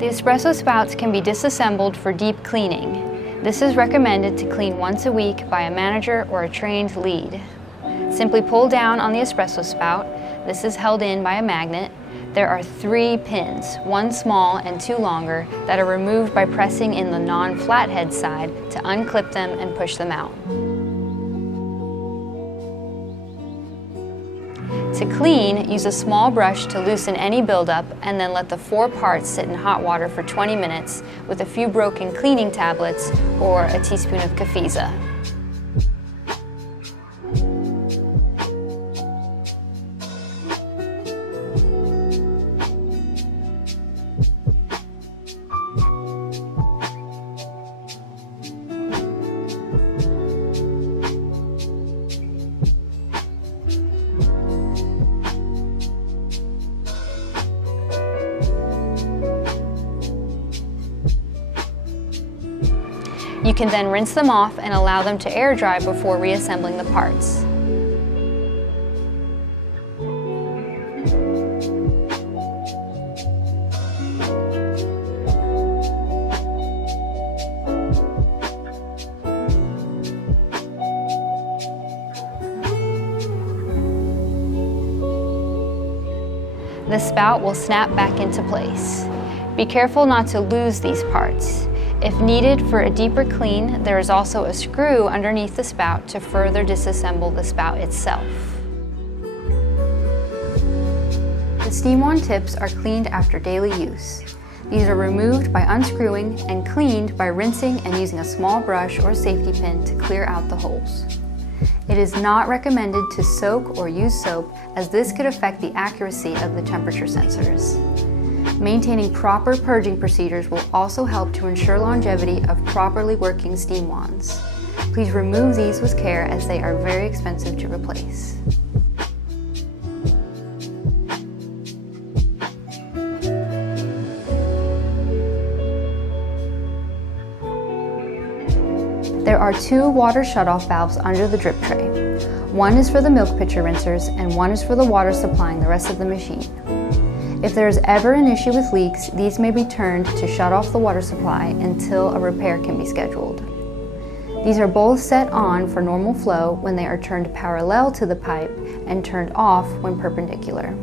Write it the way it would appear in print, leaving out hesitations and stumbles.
The espresso spouts can be disassembled for deep cleaning. This is recommended to clean once a week by a manager or a trained lead. Simply pull down on the espresso spout. This is held in by a magnet. There are 3 pins, 1 small and 2 longer, that are removed by pressing in the non-flathead side to unclip them and push them out. To clean, use a small brush to loosen any buildup and then let the 4 parts sit in hot water for 20 minutes with a few broken cleaning tablets or a teaspoon of kefisa. You can then rinse them off and allow them to air dry before reassembling the parts. The spout will snap back into place. Be careful not to lose these parts. If needed for a deeper clean, there is also a screw underneath the spout to further disassemble the spout itself. The steam wand tips are cleaned after daily use. These are removed by unscrewing and cleaned by rinsing and using a small brush or safety pin to clear out the holes. It is not recommended to soak or use soap, as this could affect the accuracy of the temperature sensors. Maintaining proper purging procedures will also help to ensure longevity of properly working steam wands. Please remove these with care, as they are very expensive to replace. There are 2 water shutoff valves under the drip tray. One is for the milk pitcher rinsers and one is for the water supplying the rest of the machine. If there is ever an issue with leaks, these may be turned to shut off the water supply until a repair can be scheduled. These are both set on for normal flow when they are turned parallel to the pipe and turned off when perpendicular.